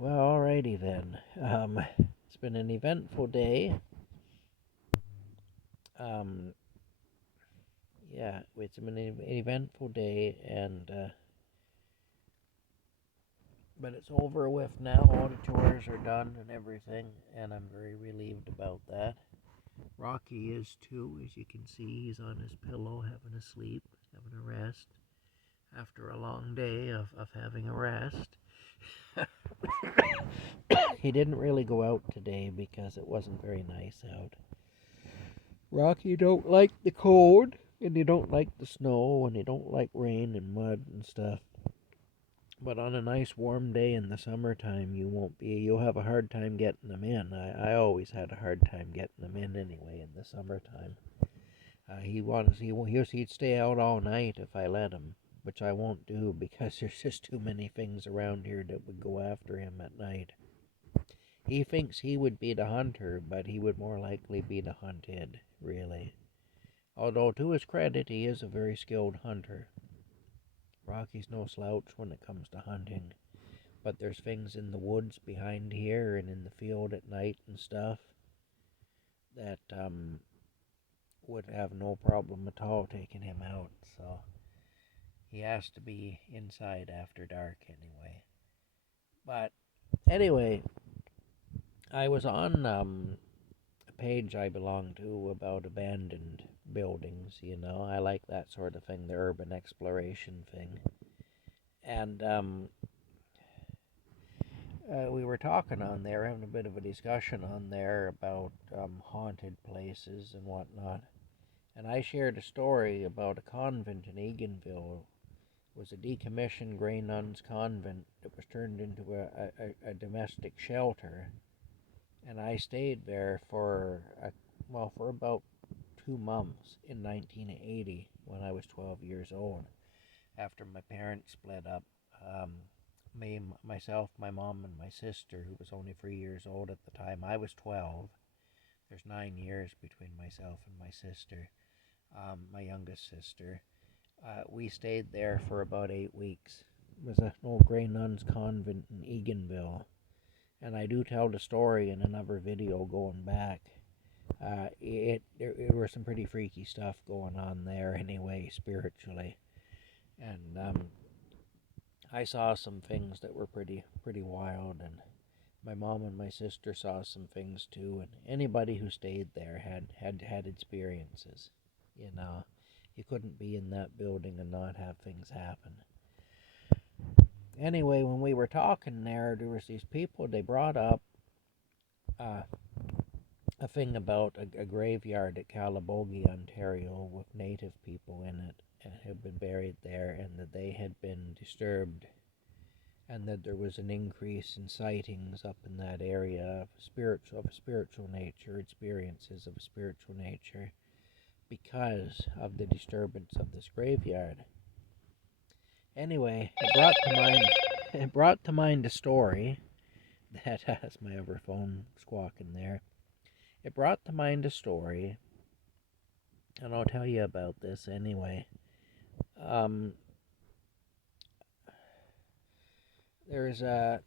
Well, alrighty then. It's been an eventful day. Um, yeah, it's been an eventful day, but it's over with now. All the chores are done and everything, and I'm very relieved about that. Rocky is too, as you can see. He's on his pillow, having a sleep, having a rest after a long day of having a rest. He didn't really go out today because it wasn't very nice out. Rocky don't like the cold, and he don't like the snow, and he don't like rain and mud and stuff. But on a nice warm day in the summertime, you'll have a hard time getting them in. I always had a hard time getting them in anyway in the summertime. He'd stay out all night if I let him, which I won't do because there's just too many things around here that would go after him at night. He thinks he would be the hunter, but he would more likely be the hunted, really. Although, to his credit, he is a very skilled hunter. Rocky's no slouch when it comes to hunting, but there's things in the woods behind here and in the field at night and stuff that would have no problem at all taking him out, so he has to be inside after dark anyway. But anyway, I was on a page I belong to about abandoned buildings. I like that sort of thing, the urban exploration thing. And we were talking on there, having a bit of a discussion on there about haunted places and whatnot. And I shared a story about a convent in Eganville. It was a decommissioned Grey Nuns convent that was turned into a domestic shelter. And I stayed there for about 2 months in 1980 when I was 12 years old, after my parents split up. Um, myself, my mom, and my sister, who was only 3 years old at the time. I was 12. There's 9 years between myself and my sister, my youngest sister. We stayed there for about 8 weeks. It was an old Grey Nuns convent in Eganville. And I do tell the story in another video going back. There was some pretty freaky stuff going on there anyway, spiritually. And I saw some things that were pretty wild, and my mom and my sister saw some things too. And anybody who stayed there had experiences. You know, you couldn't be in that building and not have things happen. Anyway, when we were talking there was these people. They brought up uh, a thing about a graveyard at Calabogie, Ontario, with native people in it, and had been buried there, and that they had been disturbed, and that there was an increase in sightings up in that area of a spiritual nature, experiences of a spiritual nature, because of the disturbance of this graveyard. Anyway, it brought to mind a story that has my other phone squawking there. It brought to mind a story, and I'll tell you about this anyway. Um, there's a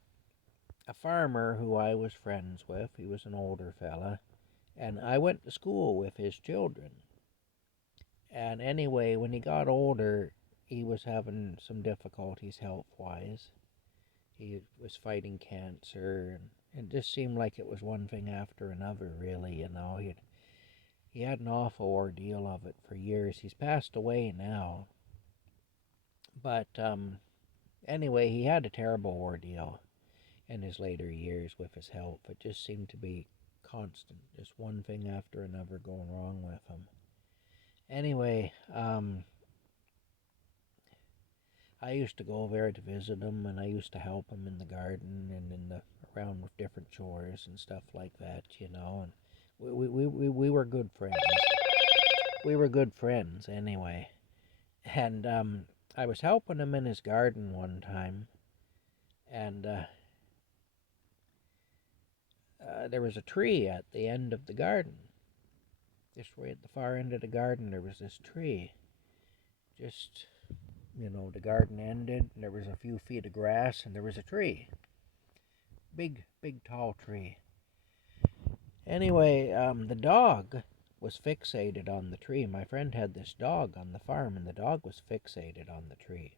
farmer who I was friends with. He was an older fella, and I went to school with his children. And anyway, when he got older, he was having some difficulties health wise. He was fighting cancer, and it just seemed like it was one thing after another, really. He had an awful ordeal of it for years. He's passed away now. But anyway, he had a terrible ordeal in his later years with his health. It just seemed to be constant, just one thing after another going wrong with him. Anyway, I used to go there to visit him, and I used to help him in the garden and around with different chores and stuff like that, And we were good friends. We were good friends anyway. And I was helping him in his garden one time, and there was a tree at the end of the garden. Just way at the far end of the garden, there was this tree. Just, the garden ended, and there was a few feet of grass, and there was a tree. big tall tree. Anyway, the dog was fixated on the tree. My friend had this dog on the farm, and the dog was fixated on the tree.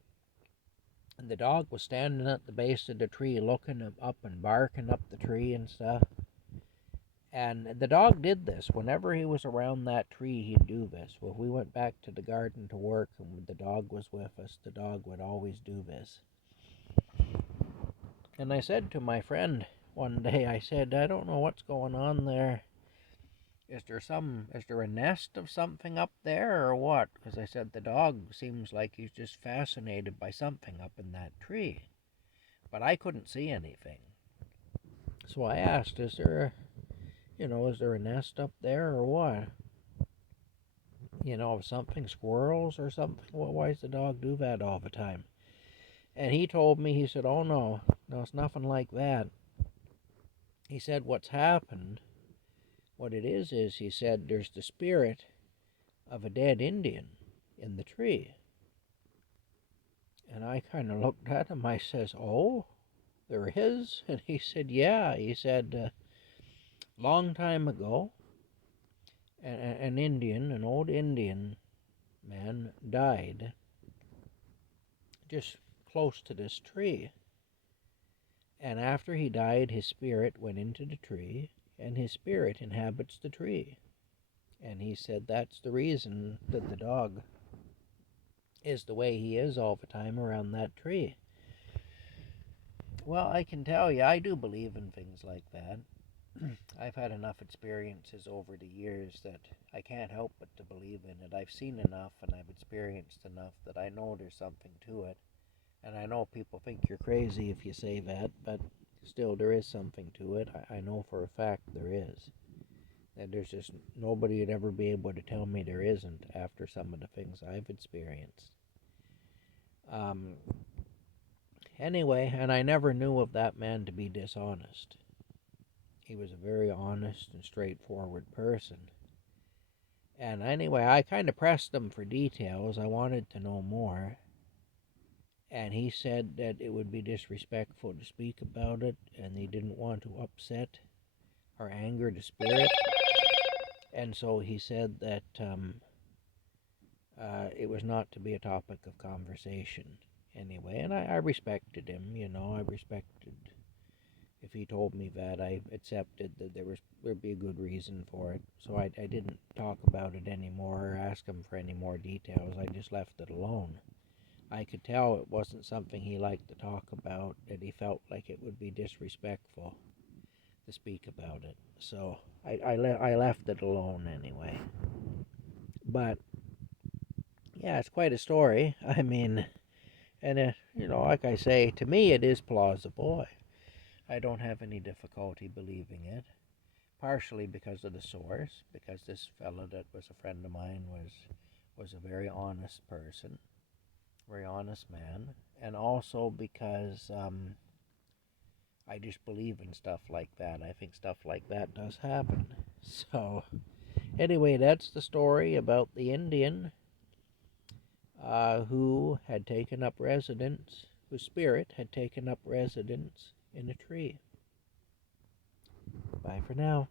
And the dog was standing at the base of the tree looking up and barking up the tree and stuff. And the dog did this. Whenever he was around that tree, he'd do this. When we went back to the garden to work and the dog was with us, the dog would always do this. And I said to my friend one day, I said, I don't know what's going on there. Is there a nest of something up there or what? Because I said the dog seems like he's just fascinated by something up in that tree. But I couldn't see anything. So I asked, is there a nest up there or what? Something, squirrels or something? Why does the dog do that all the time? And he told me, he said, oh no, it's nothing like that. He said, what's happened, what it is, he said, there's the spirit of a dead Indian in the tree. And I kind of looked at him, I says, oh, there is? And he said, yeah. He said, long time ago, an old Indian man died just close to this tree. And after he died, his spirit went into the tree, and his spirit inhabits the tree. And he said that's the reason that the dog is the way he is all the time around that tree. Well, I can tell you, I do believe in things like that. I've had enough experiences over the years that I can't help but to believe in it. I've seen enough and I've experienced enough that I know there's something to it. And I know people think you're crazy if you say that, but still there is something to it. I know for a fact there is. And there's just nobody would ever be able to tell me there isn't after some of the things I've experienced. Anyway, and I never knew of that man to be dishonest. He was a very honest and straightforward person. And anyway, I kind of pressed him for details. I wanted to know more. And he said that it would be disrespectful to speak about it, and he didn't want to upset or anger the spirit. And so he said that it was not to be a topic of conversation anyway. And I respected him, I respected. If he told me that, I accepted that there'd be a good reason for it. So I didn't talk about it anymore or ask him for any more details. I just left it alone. I could tell it wasn't something he liked to talk about, that he felt like it would be disrespectful to speak about it. So I left it alone anyway. But yeah, it's quite a story. I mean, and like I say, to me it is plausible. I don't have any difficulty believing it, partially because of the source, because this fellow that was a friend of mine was a very honest person, very honest man, and also because I just believe in stuff like that. I think stuff like that does happen. So anyway, that's the story about the Indian who had taken up residence, whose spirit had taken up residence in a tree. Bye for now.